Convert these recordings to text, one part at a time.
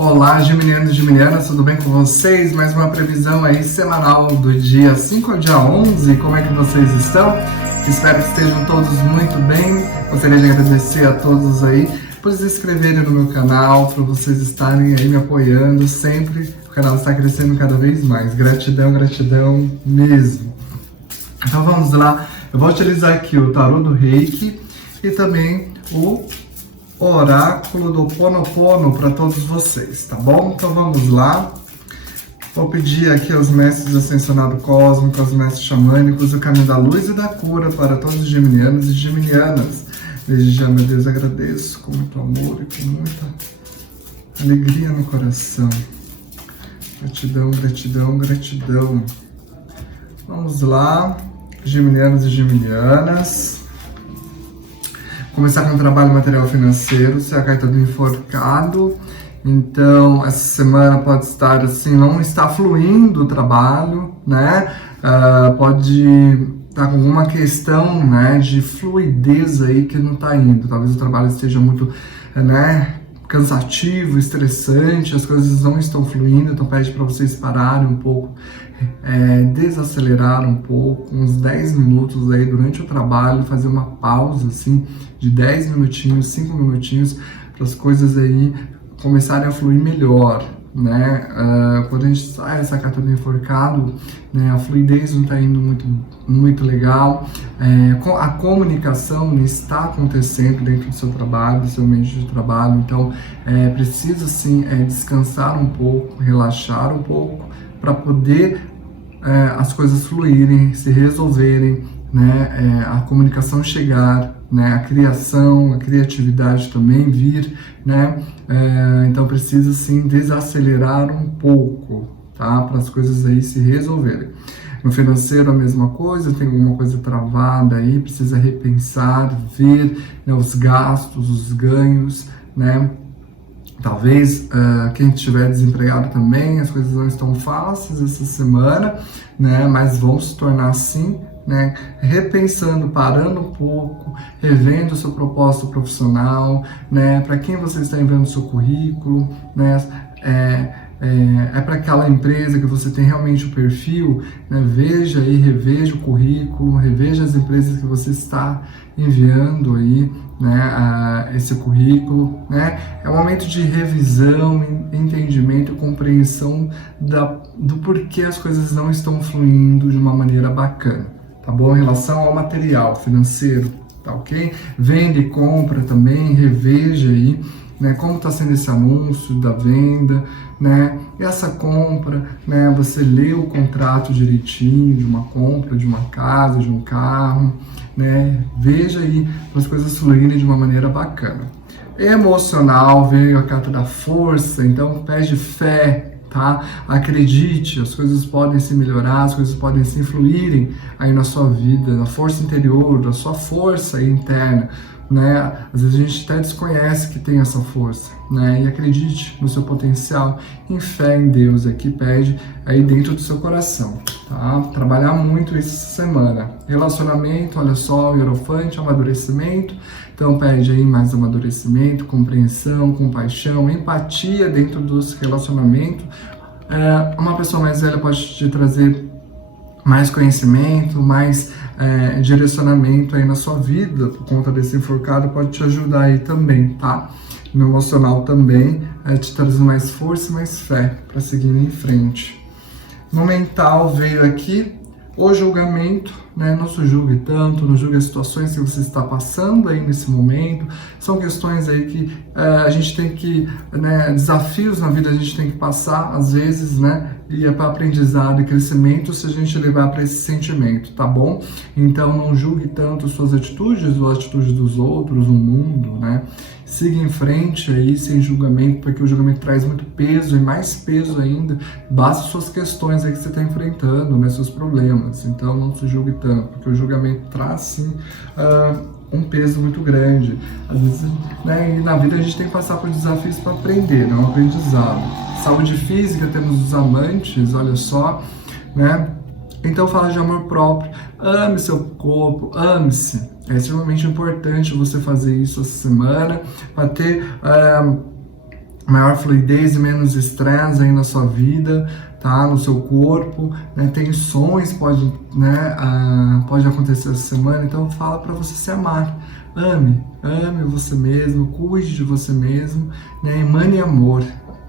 Olá, geminianos e geminianas, tudo bem com vocês? Mais uma previsão aí semanal do dia 5 ao dia 11, como é que vocês estão? Espero que estejam todos muito bem. Gostaria de agradecer a todos aí por se inscreverem no meu canal, por vocês estarem aí me apoiando sempre. O canal está crescendo cada vez mais. Gratidão, gratidão mesmo. Então vamos lá, eu vou utilizar aqui o tarô do Reiki e também o oráculo do Ho'oponopono para todos vocês, tá bom? Então vamos lá. Vou pedir aqui aos mestres do ascensionado cósmico, aos mestres xamânicos, o caminho da luz e da cura para todos os geminianos e geminianas. Desde já, meu Deus, agradeço com muito amor e com muita alegria no coração. Gratidão, gratidão, gratidão. Vamos lá, geminianos e geminianas. Começar com o trabalho material financeiro, se a carta do enforcado. Então, essa semana pode estar assim, não está fluindo o trabalho, né? Pode estar com alguma questão, né, de fluidez aí que não está indo. Talvez o trabalho esteja muito, né, cansativo, estressante, as coisas não estão fluindo, então pede para vocês pararem um pouco, desacelerar um pouco, uns 10 minutos aí durante o trabalho, fazer uma pausa assim de 10 minutinhos, 5 minutinhos, para as coisas aí começarem a fluir melhor, né? Quando a gente sai essa carta do enforcado, né, a fluidez não está indo muito legal, a comunicação está acontecendo dentro do seu trabalho, do seu ambiente de trabalho, então precisa sim descansar um pouco, relaxar um pouco, para poder as coisas fluírem, se resolverem, né, a comunicação chegar, né, a criação, a criatividade também vir, né, então precisa sim desacelerar um pouco, tá, para as coisas aí se resolverem. No financeiro a mesma coisa, tem alguma coisa travada aí, precisa repensar, ver, né, os gastos, os ganhos, né. Talvez quem estiver desempregado também, as coisas não estão fáceis essa semana, né, mas vão se tornar assim, né, repensando, parando um pouco, revendo o seu propósito profissional, né, para quem você está enviando o seu currículo, né, para aquela empresa que você tem realmente o perfil, né, veja aí, reveja o currículo, reveja as empresas que você está enviando aí, né, esse currículo, né, é um momento de revisão, entendimento, compreensão do porquê as coisas não estão fluindo de uma maneira bacana, tá bom? Em relação ao material financeiro, tá ok? Venda e compra também, reveja aí, né, como está sendo esse anúncio da venda, né, e essa compra, né, você lê o contrato direitinho de uma compra, de uma casa, de um carro, né, veja aí as coisas fluírem de uma maneira bacana. Emocional, veio a carta da força, então pede fé, tá? Acredite, as coisas podem se melhorar, as coisas podem se fluírem aí na sua vida, na força interior, da sua força aí interna, né? Às vezes a gente até desconhece que tem essa força, né? E acredite no seu potencial, em fé em Deus, aqui pede aí dentro do seu coração, tá? Trabalhar muito essa semana. Relacionamento, olha só, o Hierofante, amadurecimento, então pede aí mais amadurecimento, compreensão, compaixão, empatia dentro dos relacionamentos. Uma pessoa mais velha pode te trazer mais conhecimento, mais direcionamento aí na sua vida, por conta desse enforcado, pode te ajudar aí também, tá? No emocional também, te trazendo mais força e mais fé para seguir em frente. No mental veio aqui o julgamento, né? Não se julgue tanto, não julgue as situações que você está passando aí nesse momento. São questões aí que a gente tem que, né, desafios na vida a gente tem que passar, às vezes, né? E é para aprendizado e crescimento se a gente levar para esse sentimento, tá bom? Então não julgue tanto suas atitudes ou as atitudes dos outros, o mundo, né? Siga em frente aí sem julgamento, porque o julgamento traz muito peso e mais peso ainda, basta suas questões aí que você está enfrentando, né, seus problemas. Então não se julgue tanto, porque o julgamento traz sim um peso muito grande. Às vezes, né, e na vida a gente tem que passar por desafios para aprender, né, um aprendizado. Saúde física, temos os amantes, olha só, né? Então fala de amor próprio, ame seu corpo, ame-se. É extremamente importante você fazer isso essa semana, para ter maior fluidez e menos estresse aí na sua vida, tá? No seu corpo, né? Tensões pode acontecer essa semana, então fala para você se amar. Ame você mesmo, cuide de você mesmo, né? Emane amor,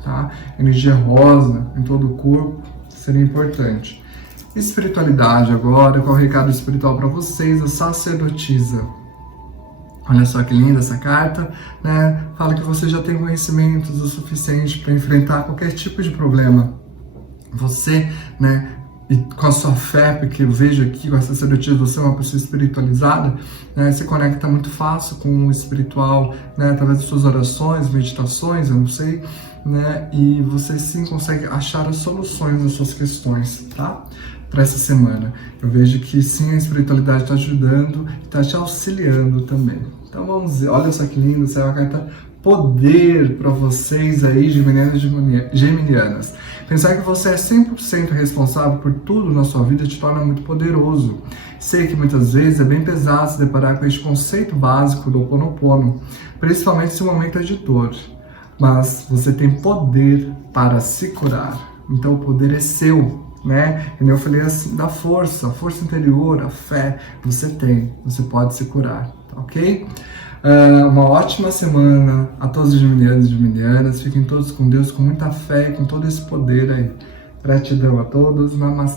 tá? Energia rosa em todo o corpo seria importante. Espiritualidade agora, qual é o recado espiritual para vocês? A sacerdotisa. Olha só que linda essa carta, né? Fala que você já tem conhecimentos o suficiente para enfrentar qualquer tipo de problema. Você, né, e com a sua fé, porque eu vejo aqui com a sacerdotisa, você é uma pessoa espiritualizada, né, se conecta muito fácil com o espiritual, né, através das suas orações, meditações, eu não sei, né, e você sim consegue achar as soluções das suas questões, tá? Para essa semana. Eu vejo que sim, a espiritualidade está ajudando, está te auxiliando também. Então vamos ver, olha só que lindo, essa é uma carta poder para vocês aí, geminianos e geminianas. Pensar que você é 100% responsável por tudo na sua vida te torna muito poderoso. Sei que muitas vezes é bem pesado se deparar com este conceito básico do Ho Oponopono, principalmente se o momento é de dor. Mas você tem poder para se curar. Então o poder é seu, né? E eu falei assim, da força, a força interior, a fé, você tem, você pode se curar, tá ok? Uma ótima semana a todos os geminianos e geminianas, fiquem todos com Deus, com muita fé e com todo esse poder aí. Gratidão a todos, namastê.